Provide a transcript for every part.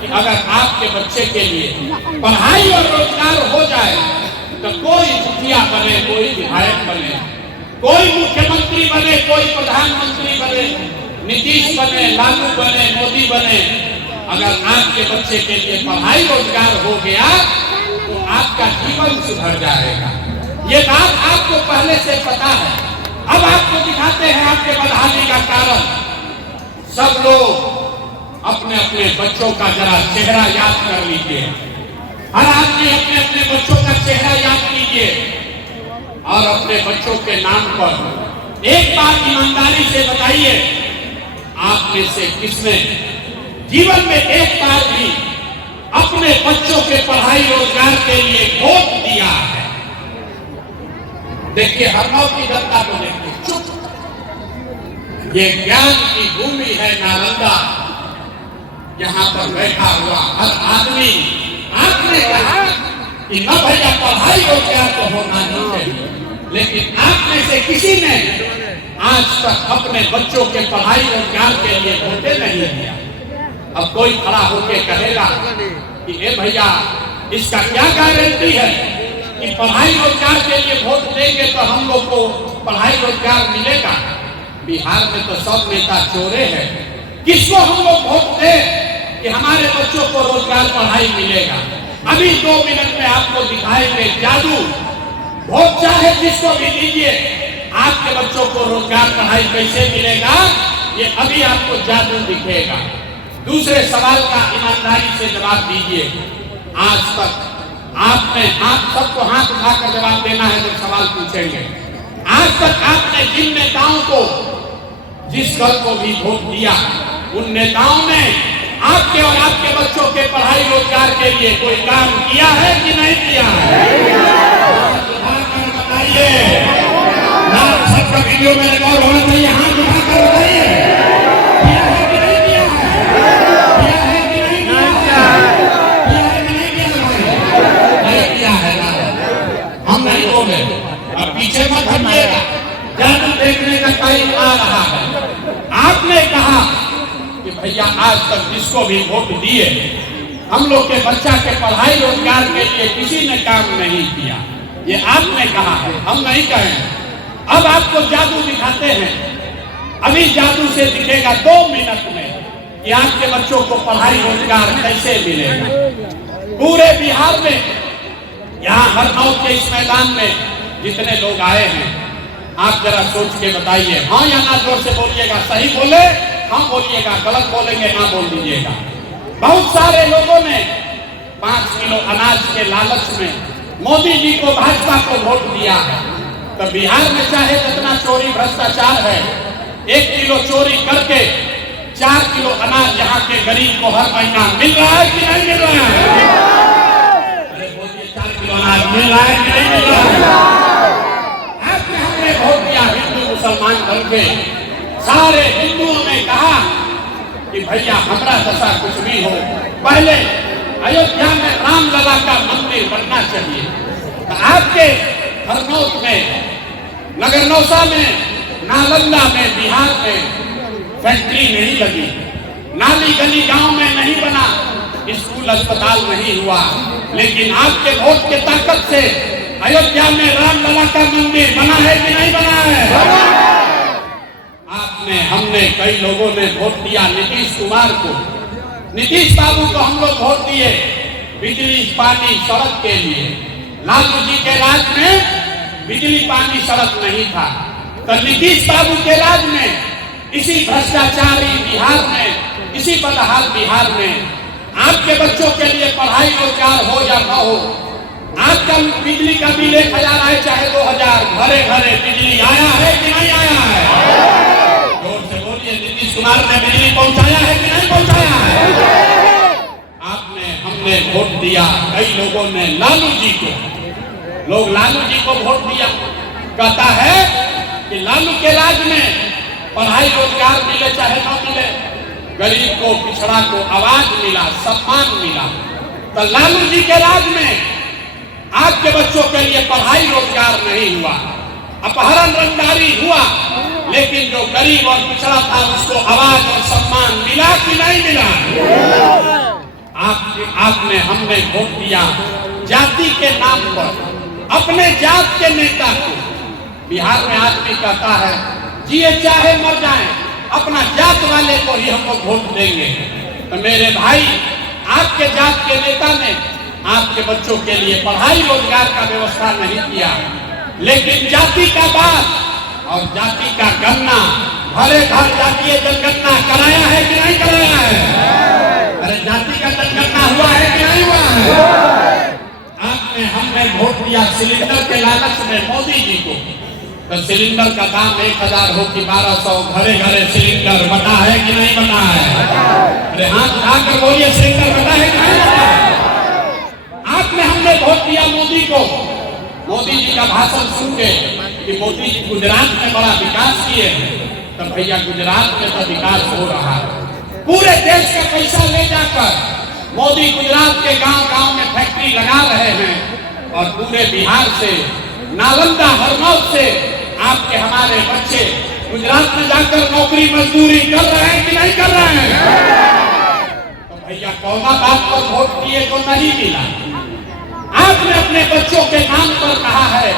कि अगर आपके बच्चे के लिए पढ़ाई और रोजगार हो जाए तो कोई मुखिया बने, कोई विधायक बने, कोई मुख्यमंत्री बने, कोई प्रधानमंत्री बने, नीतीश बने, लालू बने, मोदी बने, अगर आपके बच्चे के लिए पढ़ाई रोजगार हो गया तो आपका जीवन सुधर जाएगा। ये बात आपको पहले से पता है। अब आपको दिखाते हैं आपके बदहाली का कारण। सब लोग अपने अपने बच्चों का जरा चेहरा याद कर लीजिए। हर आदमी अपने अपने बच्चों का चेहरा याद कीजिए और अपने बच्चों के नाम पर एक बात ईमानदारी से बताइए, आप में से किसने जीवन में एक बार भी अपने बच्चों के पढ़ाई रोजगार के लिए वोट दिया है? देखिए, हरनौत की जनता को देखिए, चुप। ये ज्ञान की भूमि है नालंदा, यहाँ पर बैठा हुआ हर आदमी। आपने कहा कि न भैया पढ़ाई रोजगार तो होना नहीं चाहिए, लेकिन आप में से किसी ने आज तक अपने बच्चों के पढ़ाई रोजगार के लिए वोटे नहीं दिया। अब कोई खड़ा होकर कहेगा कि ए भैया, इसका क्या गारंटी है कि पढ़ाई रोजगार के लिए वोट देंगे तो हम लोग को पढ़ाई रोजगार मिलेगा? बिहार में तो सब नेता चोरे हैं। किसको हम लोग वोट दें कि हमारे बच्चों को रोजगार पढ़ाई मिलेगा? अभी 2 मिनट में आपको दिखाएंगे जादू। वोट चाहे जिसको भी दीजिए, आपके बच्चों को रोजगार पढ़ाई कैसे मिलेगा, ये अभी आपको जादू दिखेगा। दूसरे सवाल का ईमानदारी से जवाब दीजिए। आज तक आपने, आप सबको हाथ उठाकर जवाब देना है जब सवाल पूछेंगे। आज तक आपने जिन नेताओं को, जिस दल को भी वोट दिया, उन नेताओं ने आपके और आपके बच्चों के पढ़ाई रोजगार के लिए कोई काम किया है कि नहीं किया है? बताइए। सबका वीडियो में रिकॉर्ड होना चाहिए। हाथ उठाकर बताइए, किया है कि नहीं किया है? किया है कि नहीं किया है? किया है कि नहीं किया है? नहीं किया है ना, हम नहीं बोले। अब पीछे मत हटिएगा, जादू देखने का टाइम आ रहा है। आपने कहा कि भैया आज तक जिसको भी वोट दिए, हम लोग के बच्चा के पढ़ाई रोजगार के लिए किसी ने काम नहीं किया। ये आपने कहा है, हम नहीं कहे। अब आपको जादू दिखाते हैं। अभी जादू से दिखेगा 2 मिनट में कि आपके बच्चों को पढ़ाई रोजगार कैसे मिलेगा। पूरे बिहार में, यहाँ हरनौत के इस मैदान में जितने लोग आए हैं, आप जरा सोच के बताइए। हाँ या ना जोर से बोलिएगा। सही बोले हाँ बोलिएगा, गलत बोलेंगे ना बोल दीजिएगा। बहुत सारे लोगों ने 5 किलो अनाज के लालच में मोदी जी को, भाजपा को वोट दिया है। तो बिहार में चाहे जितना चोरी भ्रष्टाचार है, 1 किलो चोरी करके 4 किलो अनाज यहाँ के गरीब को हर महीना मिल रहा है कि नहीं मिल रहा है? अरे बोलिए, 4 किलो अनाज मिल रहा है कि नहीं मिल रहा है? आपने हमने वोट दिया हिंदू मुसलमान बन के। सारे हिंदुओं ने कहा कि भैया हमारा दशा कुछ भी हो, पहले अयोध्या में रामलला का मंदिर बनना चाहिए। तो आपके हरनौत में, नगरनौसा में, नालंदा में, बिहार में फैक्ट्री नहीं लगी, नाली गली गांव में नहीं बना, स्कूल अस्पताल नहीं हुआ, लेकिन आपके वोट के ताकत से अयोध्या में रामलला का मंदिर बना है कि नहीं बना है? आपने, हमने, कई लोगों ने वोट दिया नीतीश कुमार को। नीतीश बाबू को हम लोग वोट दिए बिजली पानी सड़क के लिए। लालू जी के राज में बिजली पानी सड़क नहीं था, तो नीतीश बाबू के राज में, इसी भ्रष्टाचारी बिहार में, इसी बदहाल बिहार में आपके बच्चों के लिए पढ़ाई रोजगार हो या न हो, आपका बिजली का बिल 1000 आए चाहे 2000, घरे घरे बिजली आया है कि नहीं आया है? जोर से बोलिए, नीतीश कुमार ने बिजली पहुंचाया है कि नहीं पहुंचाया है? आपने, हमने वोट दिया, कई लोगों ने लालू जी को, लोग लालू जी को वोट दिया। कहता है कि लालू के राज में पढ़ाई रोजगार मिले चाहे न मिले, गरीब को, पिछड़ा को आवाज मिला, सम्मान मिला। तो लालू जी के राज में आपके बच्चों के लिए पढ़ाई रोजगार नहीं हुआ, अपहरण रंगदारी हुआ, लेकिन जो गरीब और पिछड़ा था उसको आवाज और सम्मान मिला कि नहीं मिला? आपने हमने वोट दिया जाति के नाम पर, अपने जात के नेता को। बिहार में आदमी कहता है जिए चाहे मर जाए, अपना जात वाले को ही हम लोग वोट देंगे। तो मेरे भाई, आपके जात के नेता ने आपके बच्चों के लिए पढ़ाई रोजगार का व्यवस्था नहीं किया, लेकिन जाति का बात और जाति का गन्ना, हरे घर जातीय जनगणना कराया है कि नहीं कराया है? अरे जाति का जनगणना हुआ है कि नहीं हुआ है? आपने हमने वोट दिया सिलेंडर के लालच में मोदी जी को। तो सिलेंडर का दाम 1000 हो कि 1200, घरे घरे सिलेंडर बटा है कि नहीं बटा है? अरे हाथ उठाकर बोलिए, सिलेंडर बटा है कि नहीं बटा है? आपने हमने वोट दिया मोदी को। मोदी जी का भाषण सुन के कि मोदी जी गुजरात में बड़ा विकास किए हैं, तो भैया गुजरात में तो विकास हो रहा है। पूरे देश का पैसा ले जाकर मोदी गुजरात के गांव गांव में फैक्ट्री लगा रहे हैं और पूरे बिहार से, नालंदा हरनौत से आपके हमारे बच्चे गुजरात में जाकर नौकरी मजदूरी कर रहे हैं कि नहीं कर रहे हैं? तो भैया कौना बात पर वोट दिए तो नहीं मिला। आपने अपने बच्चों के नाम पर कहा है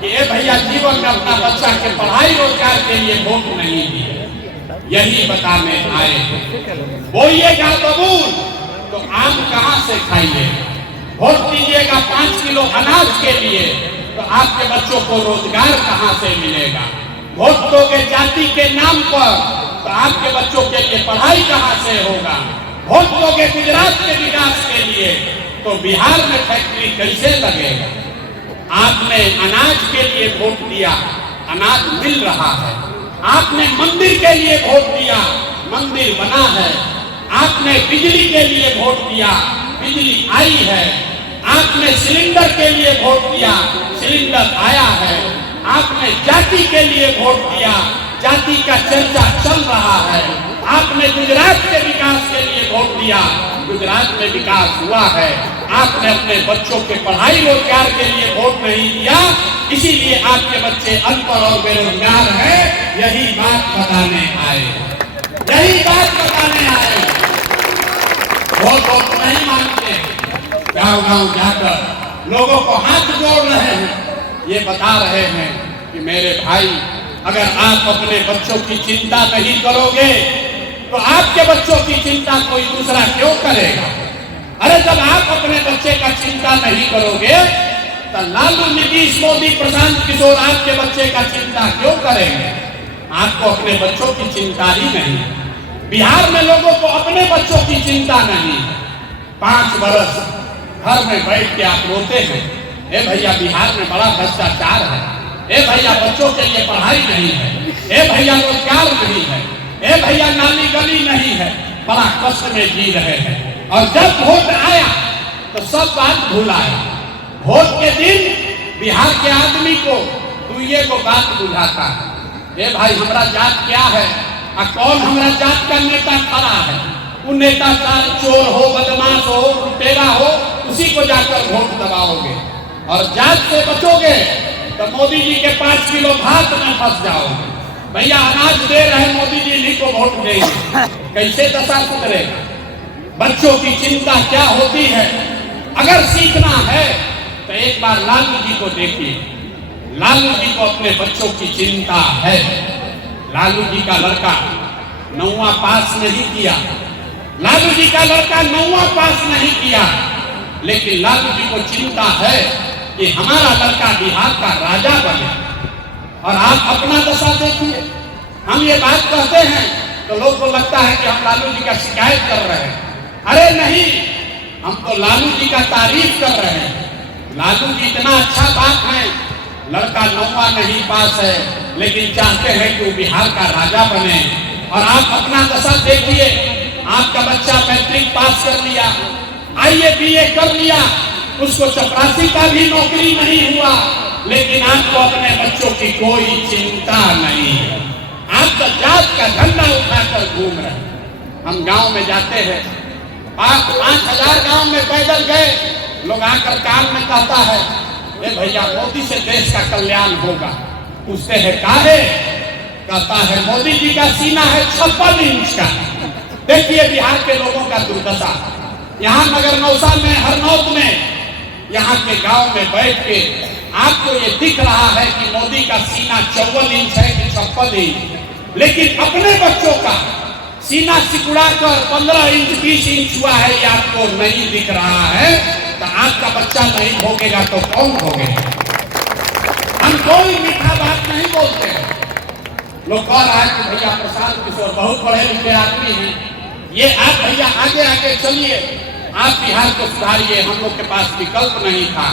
कि ए भैया जीवन में अपना बच्चा के पढ़ाई रोजगार के लिए वोट नहीं दिए। यही बताने आए बोइएगा बबूल तो आम कहां से खाइए? वोट दीजिएगा 5 किलो अनाज के लिए तो आपके बच्चों को रोजगार कहां से मिलेगा? वोट दोगे जाति के नाम पर तो आपके बच्चों के लिए पढ़ाई कहां से होगा? वोट दोगे गुजरात के विकास के लिए तो बिहार में फैक्ट्री कैसे लगेगा? आपने अनाज के लिए वोट दिया, अनाज मिल रहा है। आपने मंदिर के लिए वोट दिया, मंदिर बना है। आपने बिजली के लिए वोट दिया, बिजली आई है। आपने सिलेंडर के लिए वोट दिया, सिलेंडर आया है। आपने जाति के लिए वोट दिया, जाति का चर्चा चल रहा है। आपने गुजरात के विकास के लिए वोट दिया, गुजरात में विकास हुआ है। आपने अपने बच्चों के पढ़ाई रोजगार के लिए वोट नहीं दिया, इसीलिए आपके बच्चे अनपढ़ और बेरोजगार हैं। यही बात बताने आए, यही बात बताने आए। वोट नहीं मांगते, गाँव गाँव जाकर लोगों को हाथ जोड़ रहे हैं, ये बता रहे हैं कि मेरे भाई, अगर आप अपने बच्चों की चिंता नहीं करोगे तो आपके बच्चों की चिंता कोई दूसरा क्यों करेगा? अरे जब आप अपने बच्चे का चिंता नहीं करोगे तो लालू, नीतीश, मोदी, प्रशांत किशोर आपके बच्चे का चिंता क्यों करेंगे? आपको अपने बच्चों की चिंता ही नहीं। बिहार में लोगों को अपने बच्चों की चिंता नहीं। 5 बरस घर में बैठ के आप रोते हैं, ए भैया बिहार में बड़ा भ्रष्टाचार है, ए भैया बच्चों के लिए पढ़ाई नहीं है, ए भैया रोजगार नहीं है, ए भैया नाली गली नहीं है, बड़ा कष्ट में जी रहे हैं। और जब वोट आया तो सब बात भुलाया। वोट के दिन बिहार के आदमी को दुइये को बात बुझाता है, ए भाई हमारा जात क्या है और कौन हमारा जात का नेता खड़ा है? वो नेता का चोर हो, बदमाश हो, लुटेरा हो, उसी को जाकर वोट दबाओगे। और जात से बचोगे तो मोदी जी के 5 किलो भात में फंस जाओगे। भैया अनाज दे रहे मोदी जी इन्हीं को वोट देंगे, कैसे दशा सुधरेगा? बच्चों की चिंता क्या होती है? अगर सीखना है तो एक बार लालू जी को देखिए। लालू जी को अपने बच्चों की चिंता है। लालू जी का लड़का 9वां पास नहीं किया, लालू जी का लड़का 9वां पास नहीं किया, लेकिन लालू जी को चिंता है कि हमारा लड़का बिहार का राजा बने। और आप अपना दशा देखिए। हम ये बात कहते हैं तो लोग को लगता है कि हम लालू जी का शिकायत कर रहे हैं। अरे नहीं, हम तो लालू जी का तारीफ कर रहे हैं। लालू जी इतना अच्छा बात है, लड़का 9वां नहीं पास है लेकिन चाहते हैं कि वो बिहार का राजा बने। और आप अपना दशा देखिए, आपका बच्चा मैट्रिक पास कर लिया, IAS BA कर लिया, उसको चपरासी का भी नौकरी नहीं हुआ, लेकिन आपको अपने बच्चों की कोई चिंता नहीं है। आप तो जात का झंडा उठाकर घूम रहे हैं। हम गांव में जाते हैं, 5,000 गांव में पैदल गए, लोग आकर कान में कहता है, ए भैया मोदी से देश का कल्याण होगा। पूछते हैं काहे? कहता है मोदी जी का सीना है 56 इंच का। देखिए बिहार के लोगों का दुर्दशा। यहाँ नगर नौसा में, हरनौत में, यहाँ के गांव में बैठ के आपको ये दिख रहा है कि मोदी का सीना 54 इंच है कि 56 इंच, लेकिन अपने बच्चों का सीना सिकुड़ा कर 15 इंच 20 इंच हुआ है, ये आपको नहीं दिख रहा है। तो आपका बच्चा नहीं भोगेगा तो कौन भोगेगा? हम कोई मीठा बात नहीं बोलते हैं। लोग कह रहा है कि भैया प्रशांत किशोर बहुत पढ़े लिखे आदमी हैं, ये आप भैया आगे आगे चलिए, आप बिहार को सुधारिए, हम लोग के पास विकल्प नहीं था,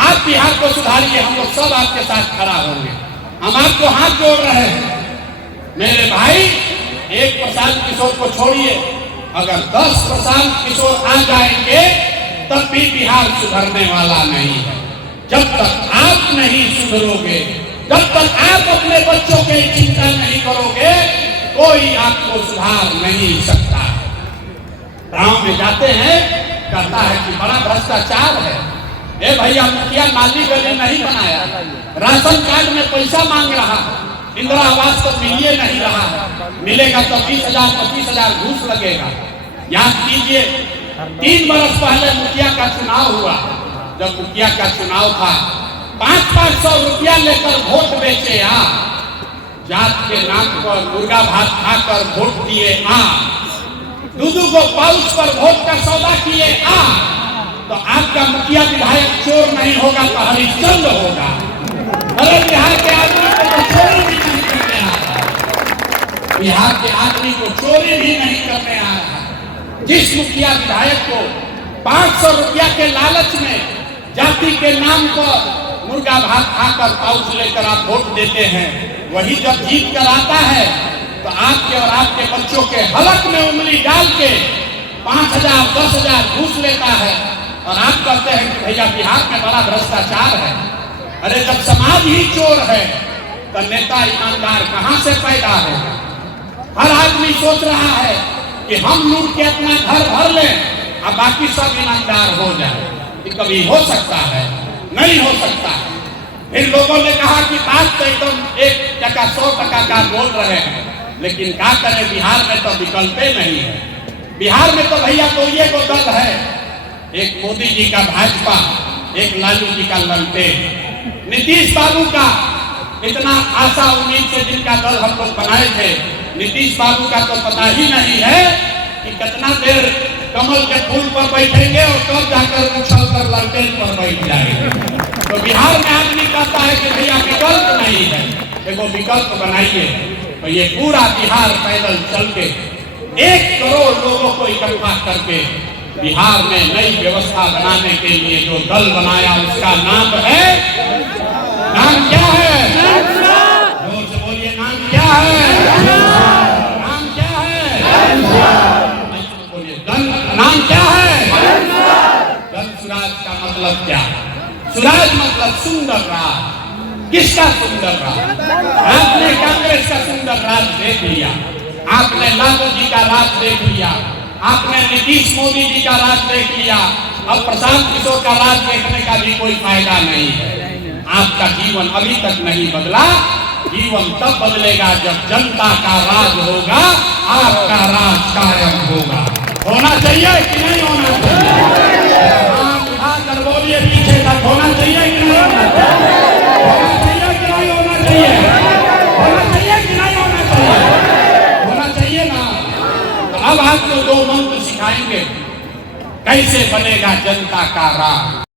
आप बिहार को सुधारिए, हम लोग सब आपके साथ खड़ा होंगे, हम आपको हाथ जोड़ रहे हैं। मेरे भाई, एक प्रशांत किशोर को छोड़िए, अगर 10 प्रशांत किशोर आ जाएंगे तब भी बिहार सुधरने वाला नहीं है। जब तक आप नहीं सुधरोगे, जब तक आप अपने बच्चों की चिंता नहीं करोगे, कोई आपको सुधार नहीं सकता। गांव में जाते हैं, कहता है कि बड़ा भ्रष्टाचार है, ए भैया मुखिया नाली गली नहीं बनाया, राशन कार्ड में पैसा मांग रहा है, इंदिरा आवास तो मिलिए नहीं रहा है, मिलेगा तो 20,000 25,000 घूस लगेगा। याद कीजिए 3 बरस पहले मुखिया का चुनाव हुआ, जब मुखिया का चुनाव था 500 रुपया लेकर वोट बेचे आप, जात के नाम पर मुर्गा भात खाकर वोट दिए आप, 2-2 को पाउच पर वोट का सौदा किए आप, तो आपका मुखिया विधायक चोर नहीं होगा तो हरिश्चंद्र होगा। अरे बिहार के आदमी को तो चोरी भी नहीं करने आ रहा, बिहार के आदमी को चोरी भी नहीं करने आ रहा। जिस मुखिया विधायक को 500 रुपया के लालच में जाति के नाम पर मुर्गा भात खाकर पाउच लेकर आप वोट देते हैं, वही जब जीत कर आता है तो आपके और आपके बच्चों के हलक में उंगली डाल के 5,000 10,000 घूस लेता है, और आप कहते हैं कि भैया बिहार में बड़ा भ्रष्टाचार है। अरे जब समाज ही चोर है तो नेता ईमानदार कहां से पैदा है? हर आदमी सोच रहा है कि हम लूट के अपना घर भर लें और बाकी सब ईमानदार हो जाए। ये कभी हो सकता है? नहीं हो सकता। फिर लोगों ने कहा कि बात तो एकदम 1% 100% का बोल रहे हैं, लेकिन क्या करें, बिहार में तो विकल्प नहीं है। बिहार में तो भैया तो ये को दल है, एक मोदी जी का भाजपा, एक लालू जी का ललटेन, नीतीश बाबू का इतना आशा उम्मीद से जिनका दल हम लोग बनाए थे, नीतीश बाबू का तो पता ही नहीं है कि कितना देर कमल के फूल पर बैठेंगे और कब जाकर उछल कर ललटेन पर बैठ जाएंगे। तो बिहार में आदमी कहता है कि भैया विकल्प नहीं है, देखो विकल्प बनाइए। तो ये पूरा बिहार पैदल चल के 1 करोड़ लोगों को इकट्ठा करके बिहार में नई व्यवस्था बनाने के लिए जो दल बनाया, उसका नाम है, नाम क्या है? जोर से बोलिए, नाम क्या है? नाम क्या है? बोलिए, नाम क्या है? जन सुराज का मतलब क्या? सुराज मतलब सुंदर राज। किसका सुंदर राज? आपने कांग्रेस का सुंदर राज देख लिया, आपने लालू जी का राज देख लिया, आपने नीतीश मोदी जी का राज देख लिया, अब प्रशांत किशोर का राज देखने का भी कोई फायदा नहीं है। आपका जीवन अभी तक नहीं बदला, जीवन तब बदलेगा जब जनता का राज होगा, आपका राज कायम होगा। होना चाहिए कि नहीं होना चाहिए? उठाकर बोलिए, पीछे तक होना चाहिए कि नहीं होना चाहिए? होना चाहिए कि नहीं होना चाहिए? होना चाहिए कि नहीं होना चाहिए? होना चाहिए ना। अब आपको 2 मंत्र सिखाएंगे कैसे बनेगा जनता का राज।